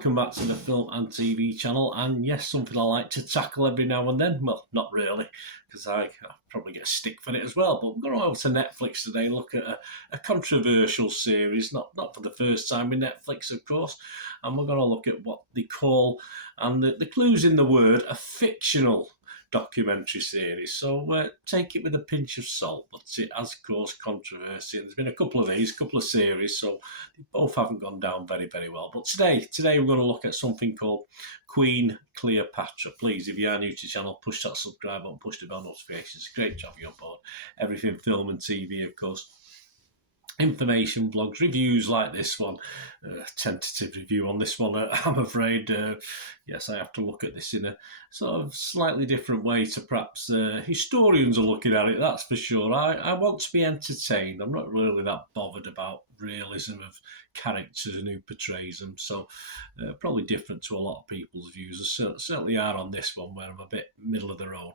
welcome back to the Film and TV channel. And yes, something I like to tackle every now and then. Well, not really, because I probably get a stick for it as well. But we're going over to Netflix today, look at a controversial series, not for the first time with Netflix, of course. And we're going to look at what they call, and the clues in the word, a fictional documentary series. So take it with a pinch of salt, but it has caused controversy. And there's been a couple of series, so they both haven't gone down very, very well. But today we're going to look at something called Queen Cleopatra. Please, if you are new to the channel, push that subscribe button, push the bell notifications. Great job, you're on board. Everything film and TV, of course. Information, blogs, reviews like this one, tentative review on this one. I'm afraid, yes, I have to look at this in a sort of slightly different way to perhaps historians are looking at it, that's for sure. I want to be entertained. I'm not really that bothered about realism of characters and who portrays them, so probably different to a lot of people's views. I certainly are on this one, where I'm a bit middle of the road,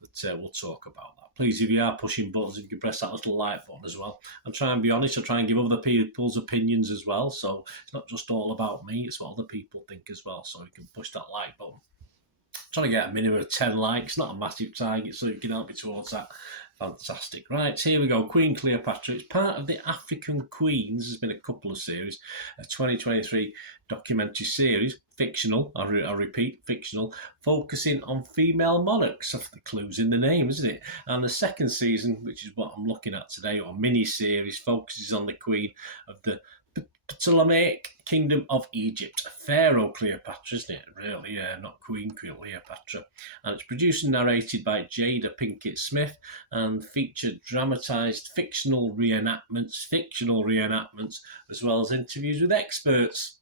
but we'll talk about that. Please, if you are pushing buttons, you can press that little like button as well. And try and be honest, I try and give other people's opinions as well, so it's not just all about me, it's what other people think as well, so you can push that like button. I'm trying to get a minimum of 10 likes, not a massive target, so you can help me towards that. Fantastic. Right, here we go. Queen Cleopatra. It's part of the African Queens. There's been a couple of series. A 2023 documentary series, fictional, I repeat, fictional, focusing on female monarchs. The clue's in the name, isn't it? And the second season, which is what I'm looking at today, or mini-series, focuses on the Queen of the Ptolemaic Kingdom of Egypt. Pharaoh Cleopatra, isn't it? Really, not Queen Cleopatra. And it's produced and narrated by Jada Pinkett Smith and featured dramatised fictional reenactments, as well as interviews with experts.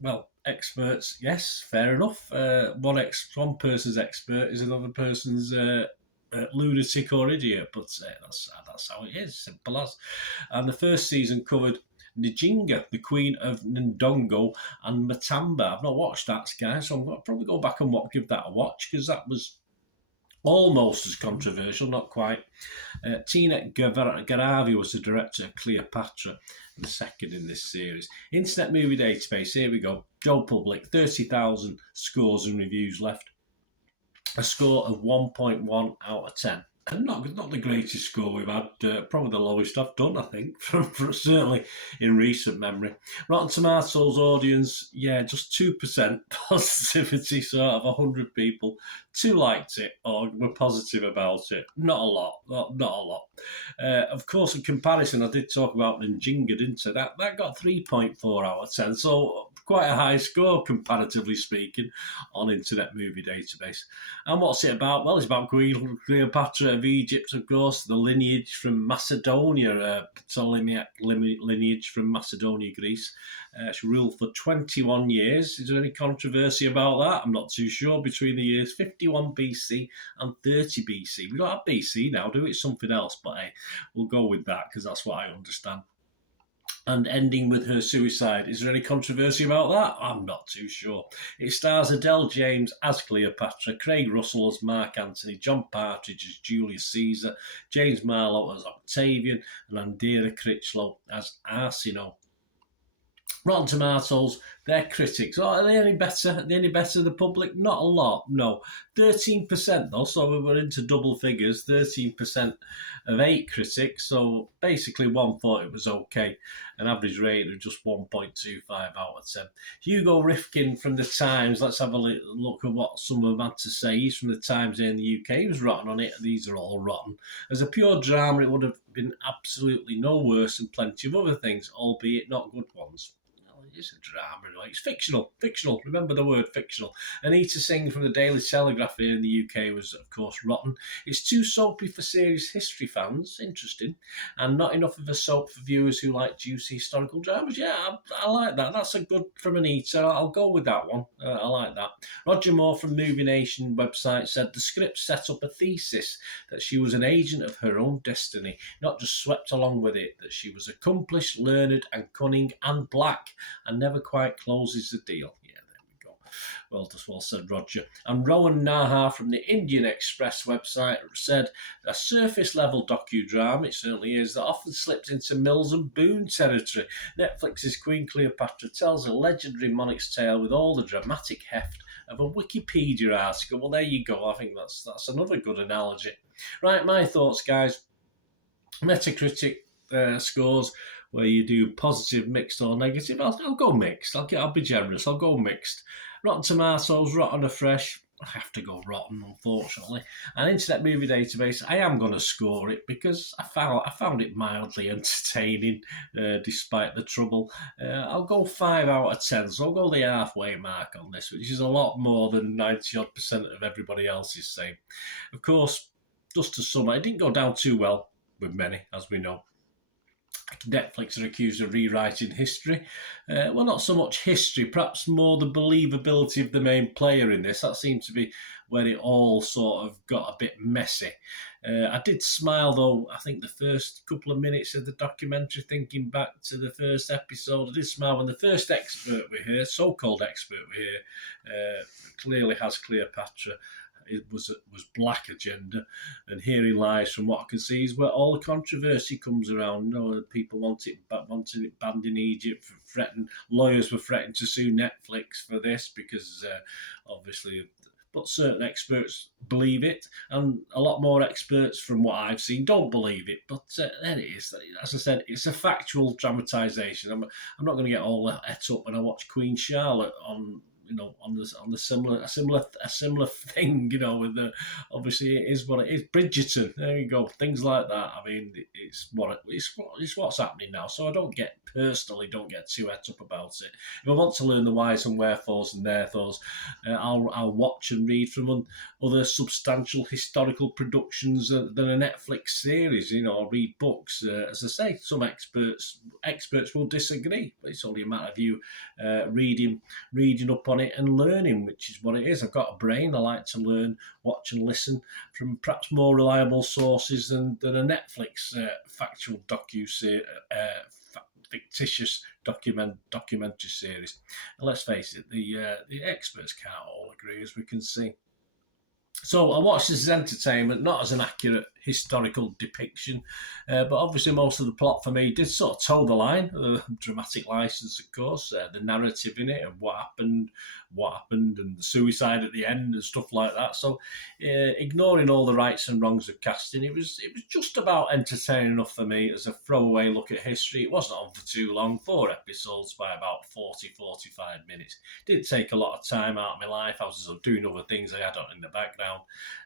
Well, experts, yes, fair enough. One person's expert is another person's lunatic or idiot, but that's how it is, simple as. And the first season covered Njinga, the Queen of Ndongo, and Matamba. I've not watched that, guys, so I'm going to probably go back and give that a watch, because that was almost as controversial, not quite. Tina Garavi was the director of Cleopatra, the second in this series. Internet Movie Database, here we go. Joe Public, 30,000 scores and reviews left. A score of 1.1 out of 10. And not the greatest score we've had, probably the lowest I've done, I think, from certainly in recent memory. Rotten Tomatoes audience, yeah, just 2% positivity, so out of 100 people, 2 liked it or were positive about it. Not a lot, not a lot. Of course, in comparison, I did talk about Njinga, didn't I? That got 3.4 out of 10, so quite a high score, comparatively speaking, on Internet Movie Database. And what's it about? Well, it's about Queen Cleopatra of Egypt, of course, the lineage from Macedonia, Ptolemaic lineage from Macedonia, Greece. She ruled for 21 years. Is there any controversy about that? I'm not too sure. Between the years 51 BC and 30 BC. We don't have BC now, do we? It's something else, but hey, we'll go with that, because that's what I understand. And ending with her suicide. Is there any controversy about that? I'm not too sure. It stars Adele James as Cleopatra, Craig Russell as Mark Antony, John Partridge as Julius Caesar, James Marlowe as Octavian, and Andrea Critchlow as Arsinoe. Rotten Tomatoes, their critics. Oh, are they any better? Are they any better than the public? Not a lot, no. 13% though, so we're into double figures. 13% of 8 critics, so basically one thought it was okay. An average rating of just 1.25 out of 10. Hugo Rifkin from The Times, let's have a look at what some of them had to say. He's from The Times here in the UK. He was rotten on it. These are all rotten. As a pure drama, it would have been absolutely no worse than plenty of other things, albeit not good ones. It's a drama, it's fictional. Remember the word fictional. Anita Singh from the Daily Telegraph here in the UK was, of course, rotten. It's too soapy for serious history fans, interesting, and not enough of a soap for viewers who like juicy historical dramas. Yeah, I like that. That's a good from Anita. I'll go with that one. I like that. Roger Moore from Movie Nation website said the script set up a thesis that she was an agent of her own destiny, not just swept along with it, that she was accomplished, learned and cunning and black, and never quite closes the deal. Yeah, there we go. Well said, Roger. And Rowan Naha from the Indian Express website said, a surface-level docudrama, it certainly is, that often slips into Mills and Boone territory. Netflix's Queen Cleopatra tells a legendary monarch's tale with all the dramatic heft of a Wikipedia article. Well, there you go. I think that's another good analogy. Right, my thoughts, guys. Metacritic scores where you do positive, mixed, or negative. I'll go mixed. I'll be generous. I'll go mixed. Rotten Tomatoes, rotten or fresh. I have to go rotten, unfortunately. And Internet Movie Database, I am going to score it because I found it mildly entertaining, despite the trouble. I'll go 5 out of 10, so I'll go the halfway mark on this, which is a lot more than 90% of everybody else is saying. Of course, just to sum it didn't go down too well with many, as we know. Netflix are accused of rewriting history. Well, not so much history, perhaps more the believability of the main player in this. That seemed to be where it all sort of got a bit messy. I did smile, though, I think the first couple of minutes of the documentary, thinking back to the first episode, I did smile when the first expert we hear, so-called expert we hear, clearly has Cleopatra. It was black agenda, and herein lies, from what I can see, is where all the controversy comes around. You know, people wanted it banned in Egypt, lawyers were threatening to sue Netflix for this because obviously, but certain experts believe it, and a lot more experts, from what I've seen, don't believe it. But there it is. As I said, it's a factual dramatisation. I'm not going to get all het up when I watch Queen Charlotte on the similar thing, with the, obviously it is what it is. Bridgerton, there you go, things like that. I mean, it's what's happening now. So I don't get too het up about it. If I want to learn the whys and wherefores and therefores, I'll watch and read from other substantial historical productions than a Netflix series. Or read books. As I say, some experts will disagree, but it's only a matter of you reading up on it and learning, which is what it is. I've got a brain. I like to learn, watch and listen from perhaps more reliable sources than a Netflix factual fictitious documentary series. And let's face it, the experts can't all agree, as we can see. So I watched this as entertainment, not as an accurate historical depiction, but obviously most of the plot for me did sort of toe the line. Dramatic license, of course, the narrative in it of what happened, and the suicide at the end and stuff like that. So ignoring all the rights and wrongs of casting, it was just about entertaining enough for me as a throwaway look at history. It wasn't on for too long, 4 episodes by about 40-45 minutes. Didn't take a lot of time out of my life. I was doing other things I had on in the background.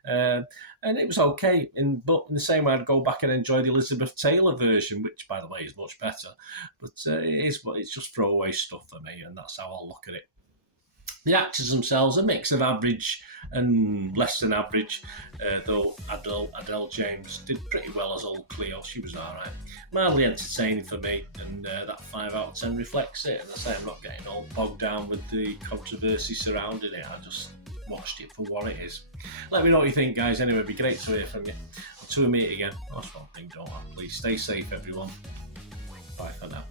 And it was okay, but in the same way I'd go back and enjoy the Elizabeth Taylor version, which, by the way, is much better. But it's just throwaway stuff for me, and that's how I'll look at it. The actors themselves, a mix of average and less than average, though Adele James did pretty well as old Cleo. She was all right. Mildly entertaining for me, and that 5 out of 10 reflects it. And I say I'm not getting all bogged down with the controversy surrounding it. I just watched it for what it is. Let me know what you think, guys. Anyway, it'd be great to hear from you. Until we meet again, that's one thing, don't I? Please stay safe, everyone. Bye for now.